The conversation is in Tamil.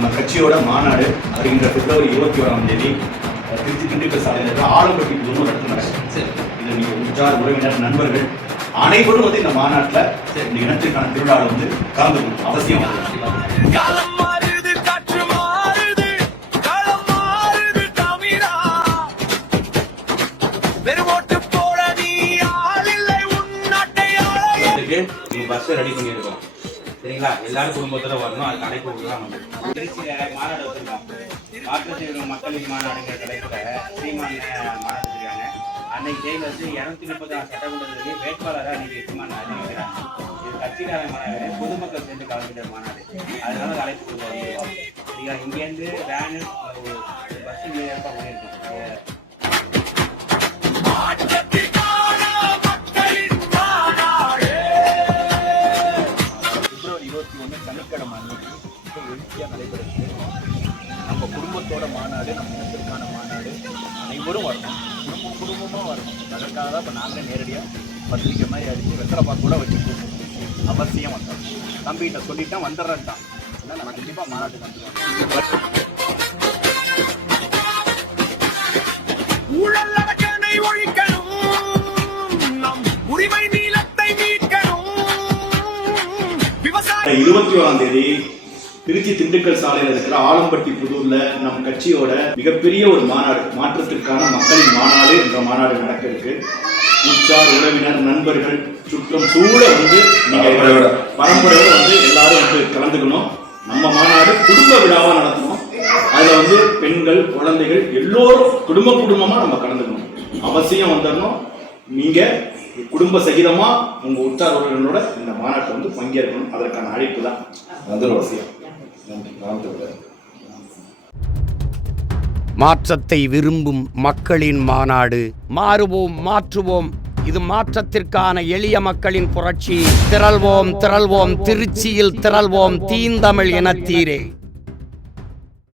நம்ம கட்சியோட மாநாடு வருகின்ற பிப்ரவரி இருபத்தி ஓராம் தேதி திருச்சி திண்டுக்கல் சாலையில் இருக்கிற ஆலம்பட்டி புது இடத்துல நடக்கும் இது நீங்க உற்றார் உறவினர் நண்பர்கள் அனைவரும் வந்து இந்த மாநாட்டில் இந்த இனத்திற்கான திருவிழாவில் வந்து கலந்துக்கணும் அவசியம் காலம் மாறுது காற்று மாறுது. களம் மாறுது தமிழா வெறும் ஓட்டு போட நீ ஆள் இல்லை உன் நாட்டை ஆள இதுக்கு நீங்க பஸ் ரெடி பண்ணியிருக்கோம். சரிங்களா? எல்லாரும் குடும்பத்தோட வரணும். அது கடைக்கு கொடுக்கலாம் வந்து. திருச்சியில மாநாடு வச்சிருக்கோம் மாற்றுத்திறன் மக்களின் மாநாடுங்கிற தலைப்புல சீமான மாநாடு வச்சிருக்காங்க. அன்னைக்கு தேதி வந்து இரநூத்தி முப்பத்தி ஆறு சட்டமன்றத்திலேயே வேட்பாளராக அன்னைக்கு சீமான் அறிவிக்கிறாங்க இது கட்சிக்கார மாநாடு பொதுமக்கள் சேர்ந்து கலந்துக்கிற மாநாடு. அதனால அது அழைப்பு கொடுக்க சரிங்களா இங்கேருந்து வேனு பஸ் இங்கே ஏற்பாடு பண்ணியிருக்கோம் இப்போ நடைபெறுது நம்ம குடும்பத்தோட மாநாடு நம்ம இனத்திற்கான மாநாடு அனைவரும் வரணும். குடும்பம் குடும்பமாக வரணும். அதற்காக தான் இப்போ நாங்களே நேரடியாக பத்திரிக்கை மாதிரி அடித்து வெத்தலை கூட வச்சுட்டு அவசியம் வந்தோம் தம்பிகிட்ட சொல்லிட்டேன் வந்துடுறேன்ட்டான் இல்லை நம்ம கண்டிப்பாக மாநாட்டுக்கு வந்துடுவோம். ஊழல் அடக்கனை ஒழிக்கணும். நம் உரிமை நீளத்தை மீட்கணும். விவசாய இருபத்தி ஓராம் தேதி திருச்சி திண்டுக்கல் சாலையில் இருக்கிற ஆலம்பட்டி புதூர்ல நம் கட்சியோட மிகப்பெரிய ஒரு மாநாடு மாற்றத்திற்கான மக்களின் மாநாடு என்ற மாநாடு நடக்க இருக்கு உற்றார் உறவினர் நண்பர்கள் சுற்றம் சூழ வந்து பரம்பரையோட. வந்து எல்லாரும் வந்து கலந்துக்கணும். நம்ம மாநாடு குடும்ப விழாவா நடத்தணும். அதுல வந்து பெண்கள் குழந்தைகள் எல்லோரும் குடும்ப குடும்பமா நம்ம கலந்துக்கணும். அவசியம் வந்துடணும். நீங்க குடும்ப சகிதமா உங்க உற்றார் உறவினரோட இந்த மாநாட்டை வந்து பங்கேற்கணும். அதற்கான அழைப்பு தான். வந்துடும் அவசியம். மாற்றத்தை விரும்பும் மக்களின் மாநாடு. மாறுவோம் மாற்றுவோம். இது மாற்றத்திற்கான எளிய மக்களின் புரட்சி. திரள்வோம் திரள்வோம். திருச்சியில் திரள்வோம். தீந்தமிழ் என தீரே